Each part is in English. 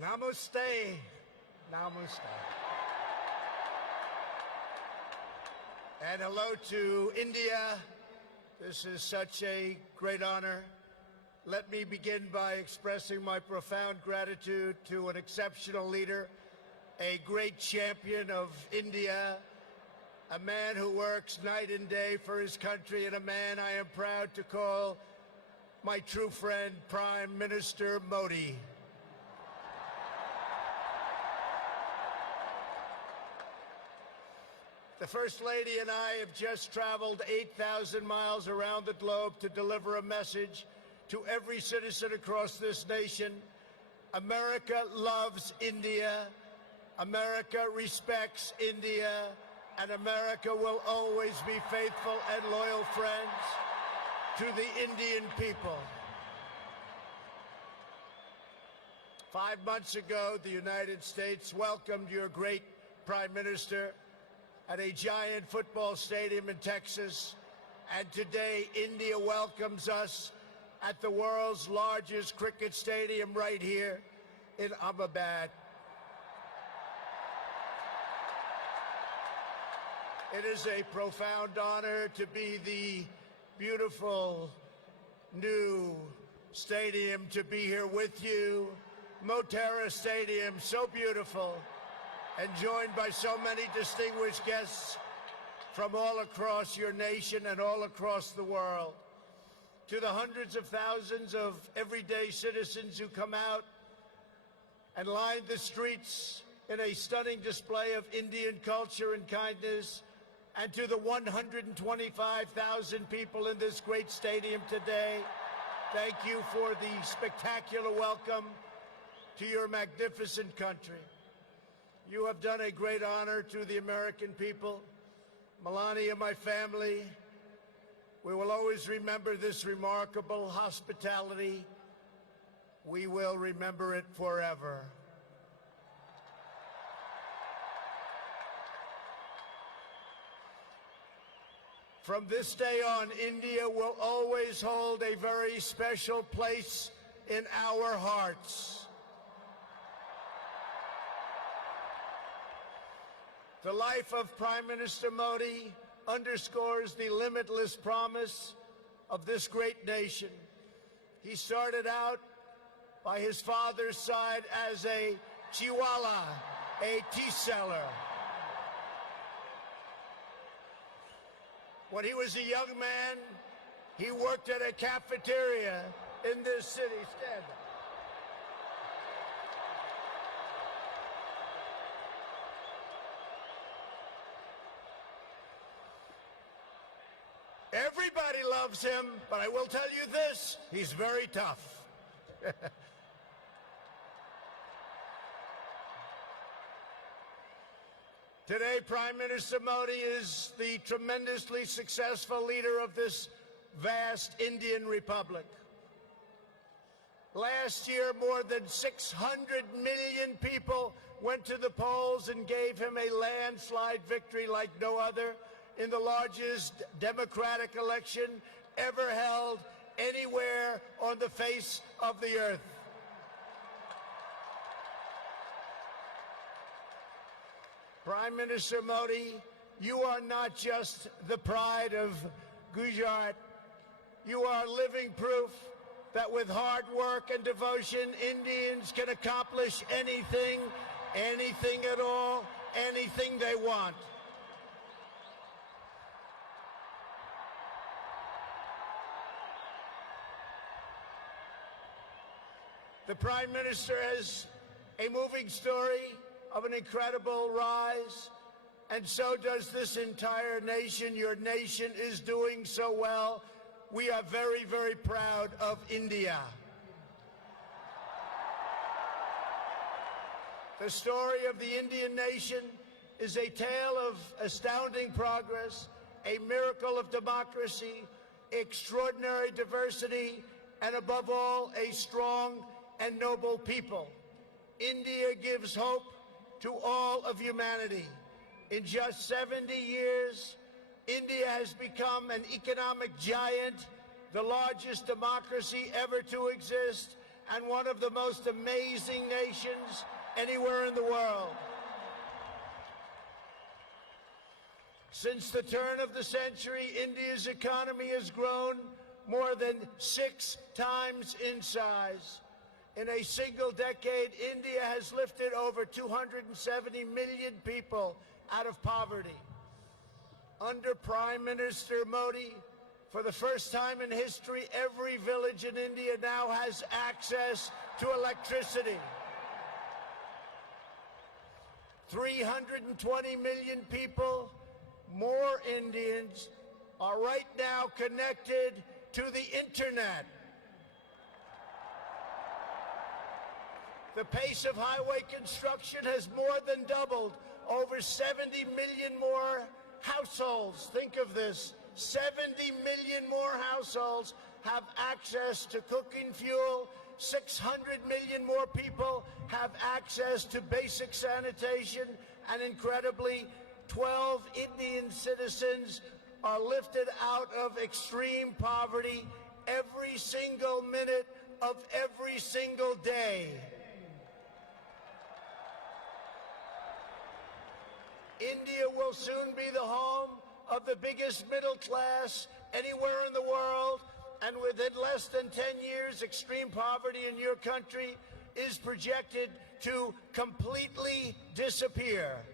Namaste. Namaste. And hello to India. This is such a great honor. Let me begin by expressing my profound gratitude to an exceptional leader, a great champion of India, a man who works night and day for his country, and a man I am proud to call my true friend, Prime Minister Modi. The First Lady and I have just traveled 8,000 miles around the globe to deliver a message to every citizen across this nation. America loves India, America respects India, and America will always be faithful and loyal friends to the Indian people. 5 months ago, the United States welcomed your great Prime Minister at a giant football stadium in Texas, and today India welcomes us at the world's largest cricket stadium right here in Ahmedabad. It is a profound honor to be the beautiful new stadium, to be here with you. Motera Stadium, so beautiful, and joined by so many distinguished guests from all across your nation and all across the world. To the hundreds of thousands of everyday citizens who come out and line the streets in a stunning display of Indian culture and kindness, and to the 125,000 people in this great stadium today, thank you for the spectacular welcome to your magnificent country. You have done a great honor to the American people. Melania, my family, we will always remember this remarkable hospitality. We will remember it forever. From this day on, India will always hold a very special place in our hearts. The life of Prime Minister Modi underscores the limitless promise of this great nation. He started out by his father's side as a chiwala, a tea seller. When he was a young man, he worked at a cafeteria in this city. Stand up. Everybody loves him, but I will tell you this, he's very tough. Today, Prime Minister Modi is the tremendously successful leader of this vast Indian Republic. Last year, more than 600 million people went to the polls and gave him a landslide victory like no other in the largest democratic election ever held anywhere on the face of the earth. Prime Minister Modi, you are not just the pride of Gujarat. You are living proof that with hard work and devotion, Indians can accomplish anything, anything at all, anything they want. The Prime Minister has a moving story of an incredible rise, and so does this entire nation. Your nation is doing so well. We are very, very proud of India. The story of the Indian nation is a tale of astounding progress, a miracle of democracy, extraordinary diversity, and above all, a strong and noble people. India gives hope to all of humanity. In just 70 years, India has become an economic giant, the largest democracy ever to exist, and one of the most amazing nations anywhere in the world. Since the turn of the century, India's economy has grown more than 6 times in size. In a single decade, India has lifted over 270 million people out of poverty. Under Prime Minister Modi, for the first time in history, every village in India now has access to electricity. 320 million people, more Indians, are right now connected to the internet. The pace of highway construction has more than doubled. Over 70 million more households, think of this, 70 million more households have access to cooking fuel. 600 million more people have access to basic sanitation. And incredibly, 12 Indian citizens are lifted out of extreme poverty every single minute of every single day. India will soon be the home of the biggest middle class anywhere in the world, and within less than 10 years, extreme poverty in your country is projected to completely disappear.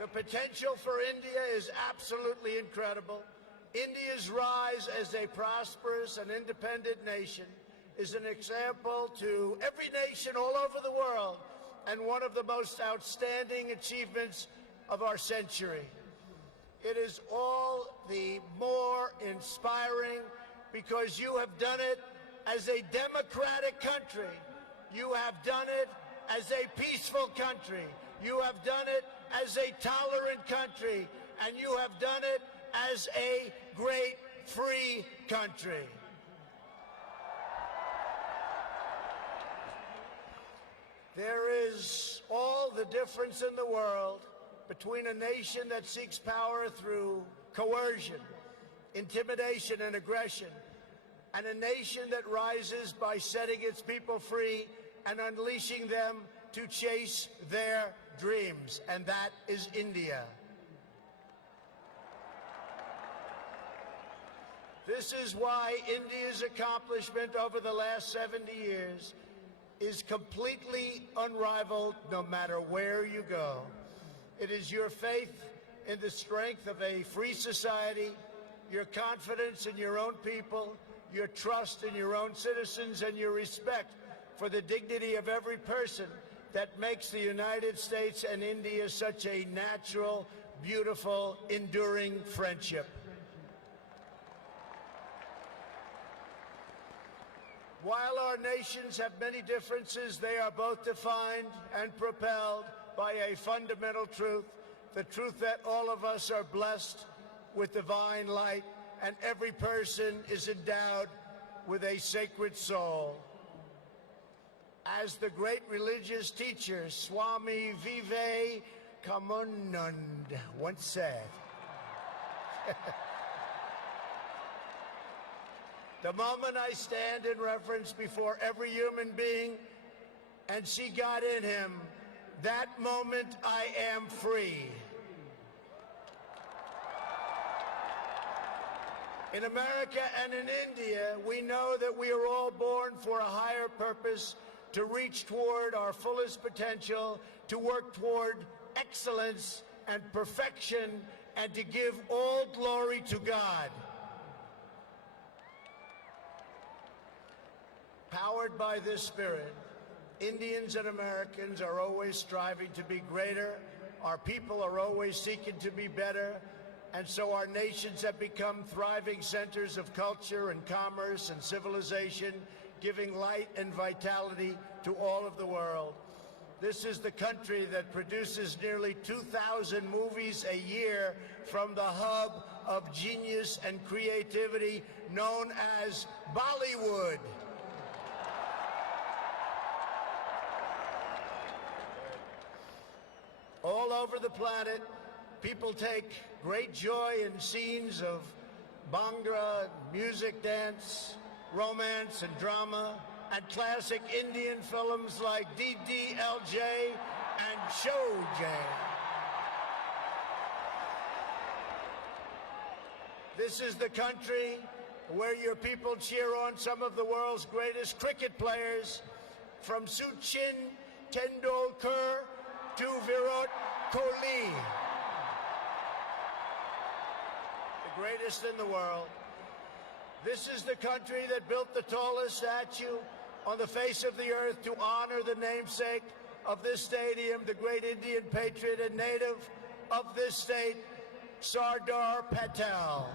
The potential for India is absolutely incredible. India's rise as a prosperous and independent nation is an example to every nation all over the world, and one of the most outstanding achievements of our century. It is all the more inspiring because you have done it as a democratic country. You have done it as a peaceful country. You have done it as a tolerant country. And you have done it as a great free country. There is all the difference in the world between a nation that seeks power through coercion, intimidation, and aggression, and a nation that rises by setting its people free and unleashing them to chase their dreams, and that is India. This is why India's accomplishment over the last 70 years is completely unrivaled no matter where you go. It is your faith in the strength of a free society, your confidence in your own people, your trust in your own citizens, and your respect for the dignity of every person that makes the United States and India such a natural, beautiful, enduring friendship. While our nations have many differences, they are both defined and propelled by a fundamental truth, the truth that all of us are blessed with divine light and every person is endowed with a sacred soul. As the great religious teacher Swami Vivekananda once said, the moment I stand in reverence before every human being and see God in him, that moment I am free. In America and in India, we know that we are all born for a higher purpose, to reach toward our fullest potential, to work toward excellence and perfection, and to give all glory to God. Powered by this spirit, Indians and Americans are always striving to be greater, our people are always seeking to be better, and so our nations have become thriving centers of culture and commerce and civilization, giving light and vitality to all of the world. This is the country that produces nearly 2,000 movies a year from the hub of genius and creativity known as Bollywood. All over the planet, people take great joy in scenes of Bhangra, music, dance, romance, and drama, and classic Indian films like DDLJ and Showj. This is the country where your people cheer on some of the world's greatest cricket players, from Sachin Tendulkar to Virat Kohli, the greatest in the world. This is the country that built the tallest statue on the face of the earth to honor the namesake of this stadium, the great Indian patriot and native of this state, Sardar Patel.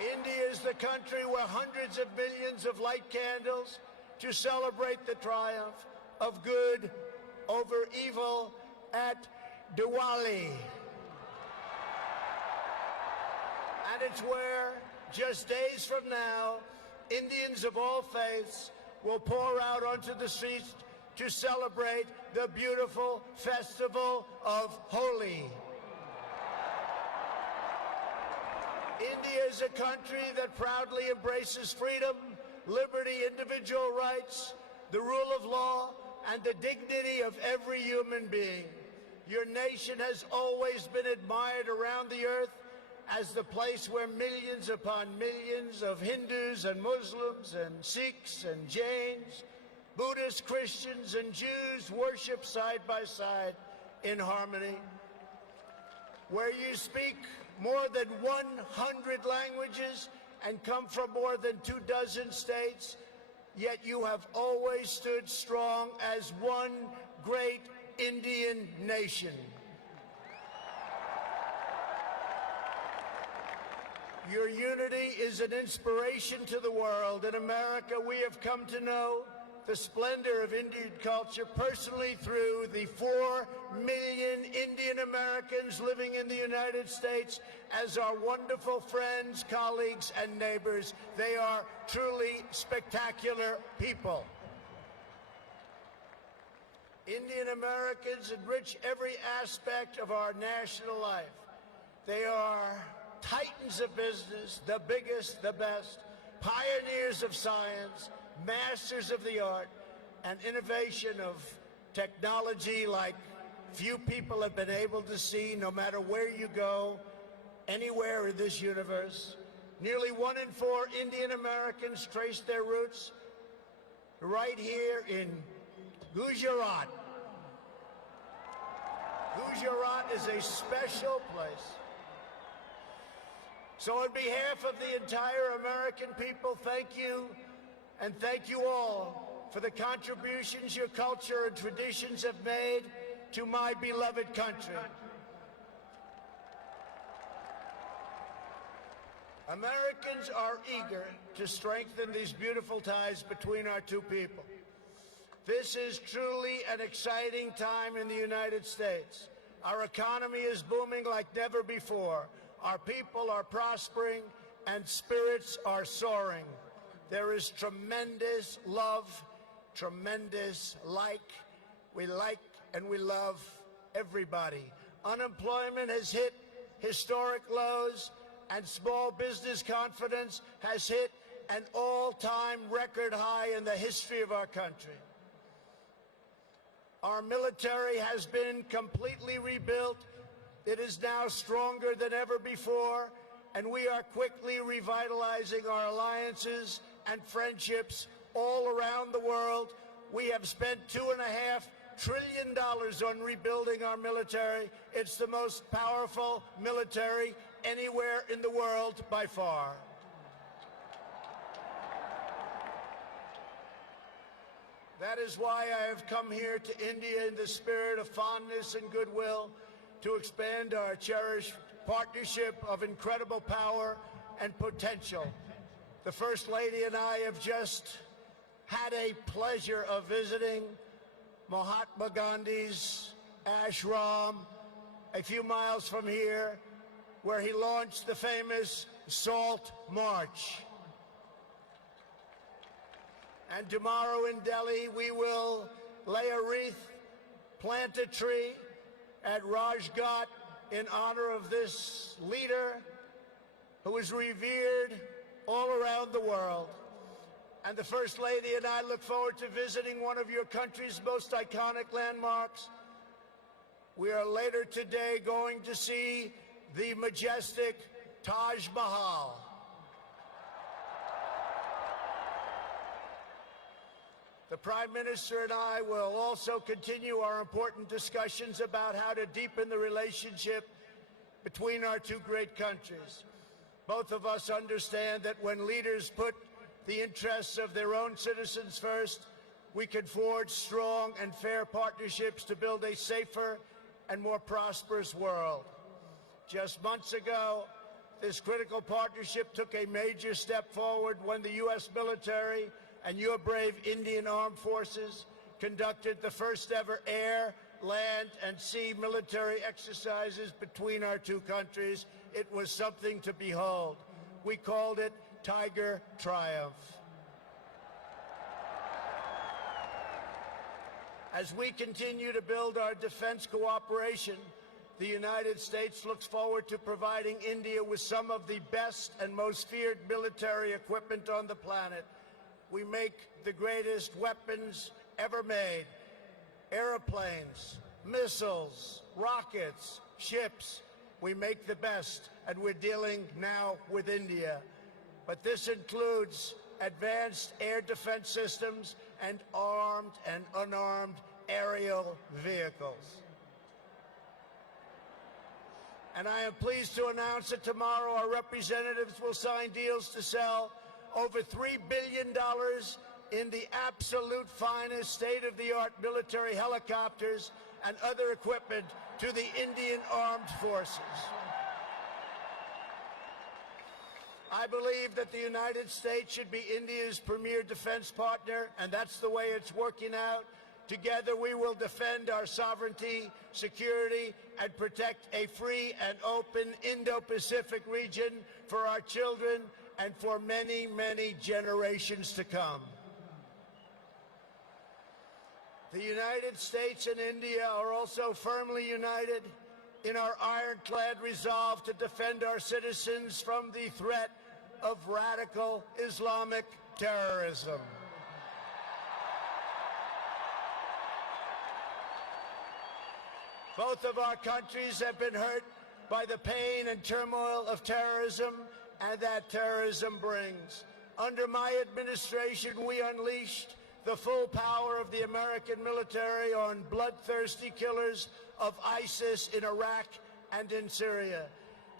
India is the country where hundreds of millions of light candles to celebrate the triumph of good over evil at Diwali. And it's where, just days from now, Indians of all faiths will pour out onto the streets to celebrate the beautiful festival of Holi. India is a country that proudly embraces freedom, liberty, individual rights, the rule of law, and the dignity of every human being. Your nation has always been admired around the earth as the place where millions upon millions of Hindus and Muslims and Sikhs and Jains, Buddhists, Christians, and Jews worship side by side in harmony. Where you speak more than 100 languages and come from more than 24 states, yet you have always stood strong as one great Indian nation. Your unity is an inspiration to the world. In America, we have come to know the splendor of Indian culture personally through the 4 million Indian Americans living in the United States as our wonderful friends, colleagues, and neighbors. They are truly spectacular people. Indian Americans enrich every aspect of our national life. They are titans of business, the biggest, the best, pioneers of science, masters of the art, and innovation of technology like few people have been able to see, no matter where you go, anywhere in this universe. Nearly 1 in 4 Indian Americans trace their roots right here in Gujarat. Gujarat is a special place. So on behalf of the entire American people, thank you, and thank you all for the contributions your culture and traditions have made to my beloved country. Americans are eager to strengthen these beautiful ties between our two people. This is truly an exciting time in the United States. Our economy is booming like never before. Our people are prospering and spirits are soaring. There is tremendous love, tremendous we like and we love everybody. Unemployment has hit historic lows and small business confidence has hit an all-time record high in the history of our country. Our military has been completely rebuilt. It is now stronger than ever before, and we are quickly revitalizing our alliances and friendships all around the world. We have spent $2.5 trillion on rebuilding our military. It's the most powerful military anywhere in the world by far. That is why I have come here to India in the spirit of fondness and goodwill to expand our cherished partnership of incredible power and potential. The First Lady and I have just had a pleasure of visiting Mahatma Gandhi's ashram a few miles from here, where he launched the famous Salt March. And tomorrow in Delhi, we will lay a wreath, plant a tree at Rajghat in honor of this leader who is revered all around the world. And the First Lady and I look forward to visiting one of your country's most iconic landmarks. We are later today going to see the majestic Taj Mahal. The Prime Minister and I will also continue our important discussions about how to deepen the relationship between our two great countries. Both of us understand that when leaders put the interests of their own citizens first, we can forge strong and fair partnerships to build a safer and more prosperous world. Just months ago, this critical partnership took a major step forward when the U.S. military and your brave Indian Armed Forces conducted the first ever air, land, and sea military exercises between our two countries. It was something to behold. We called it Tiger Triumph. As we continue to build our defense cooperation, the United States looks forward to providing India with some of the best and most feared military equipment on the planet. We make the greatest weapons ever made: airplanes, missiles, rockets, ships. We make the best, and we're dealing now with India. But this includes advanced air defense systems and armed and unarmed aerial vehicles. And I am pleased to announce that tomorrow our representatives will sign deals to sell over $3 billion in the absolute finest state-of-the-art military helicopters and other equipment to the Indian Armed Forces. I believe that the United States should be India's premier defense partner, and that's the way it's working out. Together we will defend our sovereignty, security, and protect a free and open Indo-Pacific region for our children and for many, many generations to come. The United States and India are also firmly united in our ironclad resolve to defend our citizens from the threat of radical Islamic terrorism. Both of our countries have been hurt by the pain and turmoil of terrorism and that terrorism brings. Under my administration, we unleashed the full power of the American military on bloodthirsty killers of ISIS in Iraq and in Syria.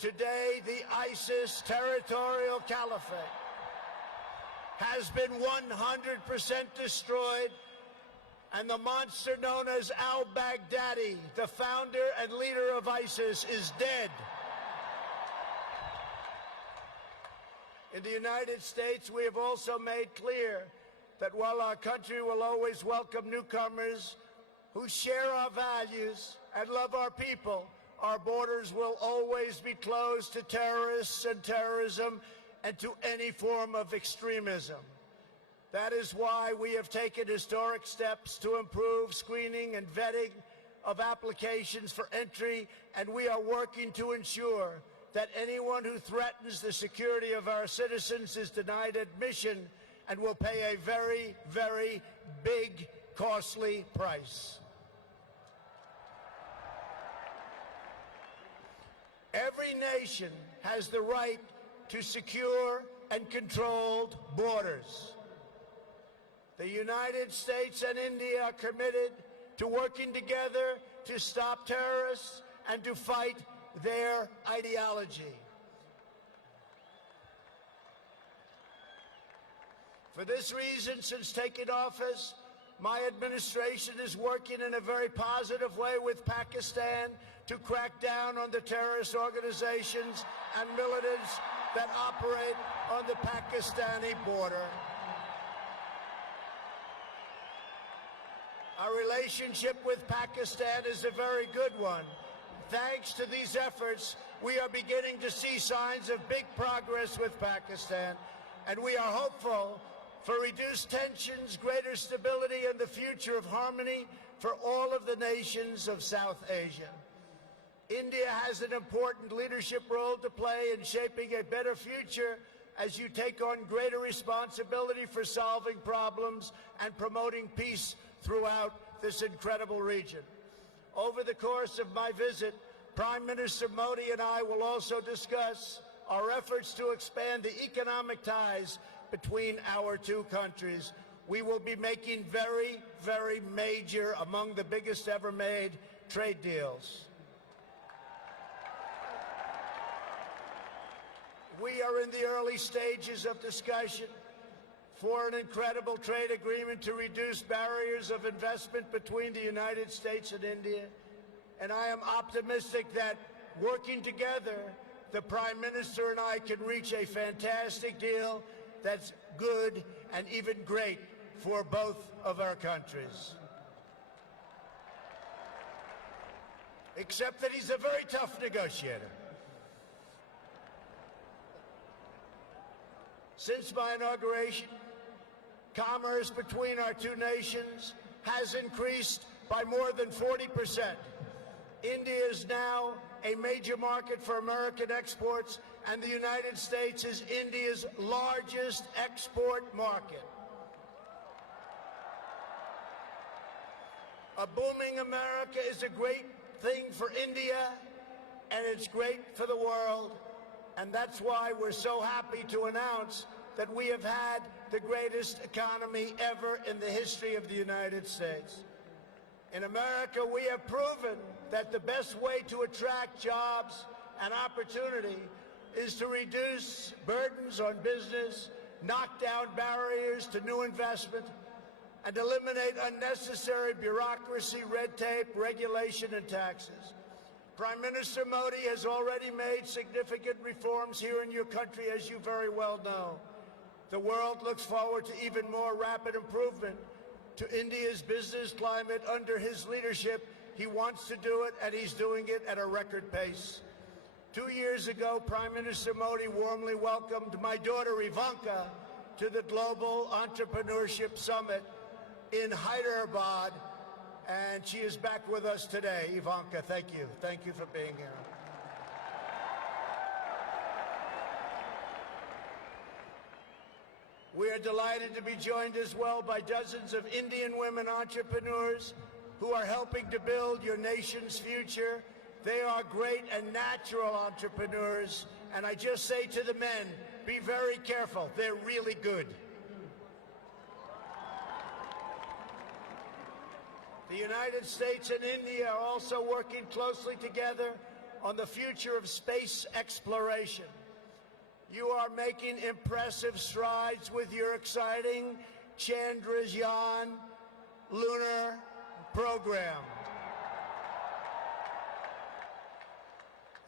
Today, the ISIS territorial caliphate has been 100% destroyed, and the monster known as al-Baghdadi, the founder and leader of ISIS, is dead. In the United States, we have also made clear that while our country will always welcome newcomers who share our values and love our people, our borders will always be closed to terrorists and terrorism and to any form of extremism. That is why we have taken historic steps to improve screening and vetting of applications for entry, and we are working to ensure that anyone who threatens the security of our citizens is denied admission and will pay a very, very big, costly price. Every nation has the right to secure and controlled borders. The United States and India are committed to working together to stop terrorists and to fight their ideology. For this reason, since taking office, my administration is working in a very positive way with Pakistan to crack down on the terrorist organizations and militants that operate on the Pakistani border. Our relationship with Pakistan is a very good one. Thanks to these efforts, we are beginning to see signs of big progress with Pakistan, and we are hopeful for reduced tensions, greater stability, and the future of harmony for all of the nations of South Asia. India has an important leadership role to play in shaping a better future as you take on greater responsibility for solving problems and promoting peace throughout this incredible region. Over the course of my visit, Prime Minister Modi and I will also discuss our efforts to expand the economic ties between our two countries. We will be making very, very major, among the biggest ever made, trade deals. We are in the early stages of discussion for an incredible trade agreement to reduce barriers of investment between the United States and India. And I am optimistic that working together, the Prime Minister and I can reach a fantastic deal that's good and even great for both of our countries. Except that he's a very tough negotiator. Since my inauguration, commerce between our two nations has increased by more than 40%. India is now a major market for American exports, and the United States is India's largest export market. A booming America is a great thing for India, and it's great for the world. And that's why we're so happy to announce that we have had the greatest economy ever in the history of the United States. In America, we have proven that the best way to attract jobs and opportunity is to reduce burdens on business, knock down barriers to new investment, and eliminate unnecessary bureaucracy, red tape, regulation, and taxes. Prime Minister Modi has already made significant reforms here in your country, as you very well know. The world looks forward to even more rapid improvement to India's business climate under his leadership. He wants to do it, and he's doing it at a record pace. 2 years ago, Prime Minister Modi warmly welcomed my daughter Ivanka to the Global Entrepreneurship Summit in Hyderabad, and she is back with us today. Ivanka, thank you. Thank you for being here. We are delighted to be joined as well by dozens of Indian women entrepreneurs who are helping to build your nation's future. They are great and natural entrepreneurs, and I just say to the men, be very careful. They're really good. The United States and India are also working closely together on the future of space exploration. You are making impressive strides with your exciting Chandrayaan lunar program.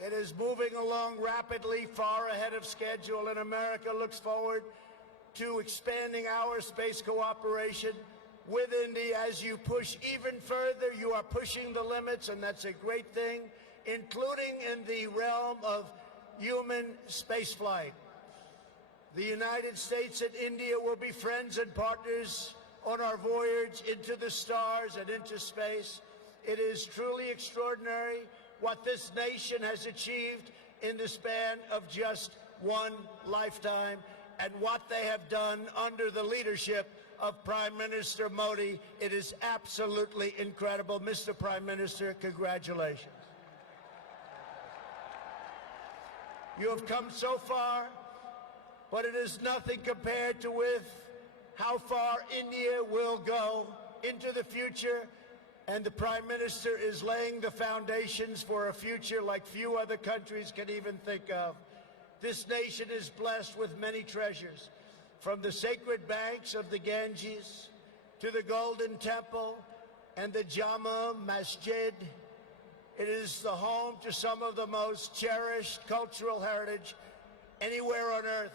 It is moving along rapidly, far ahead of schedule, and America looks forward to expanding our space cooperation with India. As you push even further, you are pushing the limits, and that's a great thing, including in the realm of human spaceflight. The United States and India will be friends and partners on our voyage into the stars and into space. It is truly extraordinary what this nation has achieved in the span of just one lifetime, and what they have done under the leadership of Prime Minister Modi. It is absolutely incredible. Mr. Prime Minister, congratulations. You have come so far, but it is nothing compared to with how far India will go into the future, and the Prime Minister is laying the foundations for a future like few other countries can even think of. This nation is blessed with many treasures, from the sacred banks of the Ganges to the Golden Temple and the Jama Masjid. It is the home to some of the most cherished cultural heritage anywhere on earth.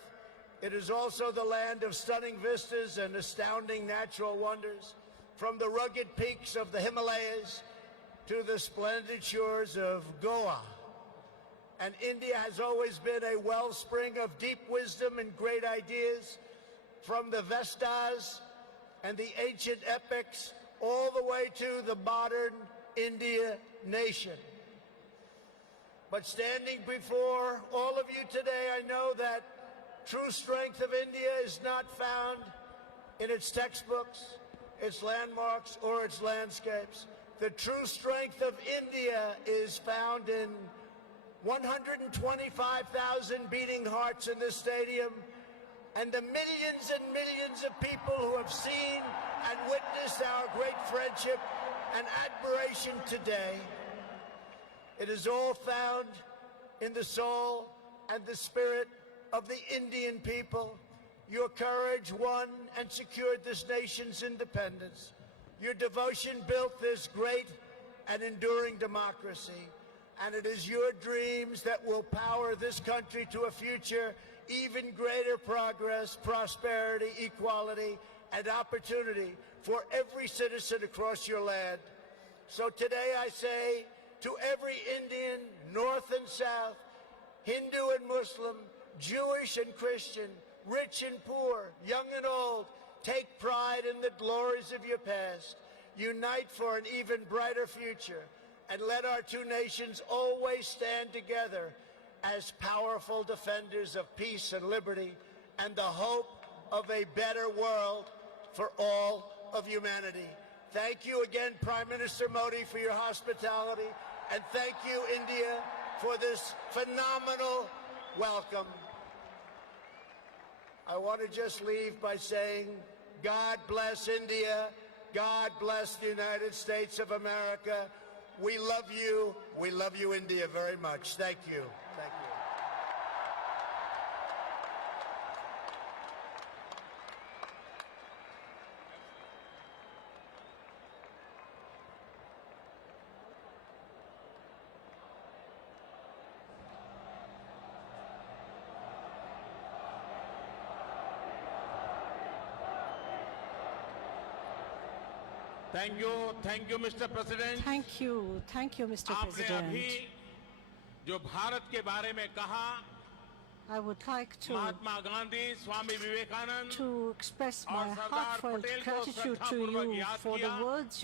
It is also the land of stunning vistas and astounding natural wonders, from the rugged peaks of the Himalayas to the splendid shores of Goa. And India has always been a wellspring of deep wisdom and great ideas, from the Vestas and the ancient epics all the way to the modern India nation. But standing before all of you today, I know that true strength of India is not found in its textbooks, its landmarks, or its landscapes. The true strength of India is found in 125,000 beating hearts in this stadium and the millions and millions of people who have seen and witnessed our great friendship and admiration today. It is all found in the soul and the spirit of the Indian people. Your courage won and secured this nation's independence. Your devotion built this great and enduring democracy. And it is your dreams that will power this country to a future even greater progress, prosperity, equality, and opportunity for every citizen across your land. So today I say to every Indian, North and South, Hindu and Muslim, Jewish and Christian, rich and poor, young and old, take pride in the glories of your past. Unite for an even brighter future, and let our two nations always stand together as powerful defenders of peace and liberty and the hope of a better world for all of humanity. Thank you again, Prime Minister Modi, for your hospitality, and thank you, India, for this phenomenal welcome. I want to just leave by saying, God bless India. God bless the United States of America. We love you. We love you, India, very much. Thank you. Thank you. Thank you, Mr. President. Thank you, Mr. आपने President. अभी जो भारत के बारे में कहा, I would like Mahatma Gandhi, Swami Vivekananda to express my और सरदार heartfelt Patel को gratitude to श्रद्धापूर्वक you याद for the किया। words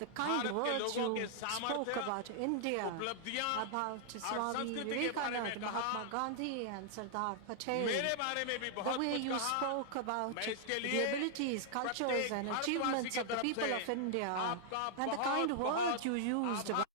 the kind भारत के words लोगों you के spoke सामर्थ्य, about India, उपलब्धियां about और Swami संस्कृति के बारे में Vivekananda, कहा। Mahatma Gandhi and Sardar Patel. मेरे बारे में भी The बहुत way कुछ you कहा। spoke about मैं इसके the लिए abilities, cultures प्रत्येक and भारतवासी achievements की of the तरफ people से of India आपका and the kind बहुत words you used आभार। about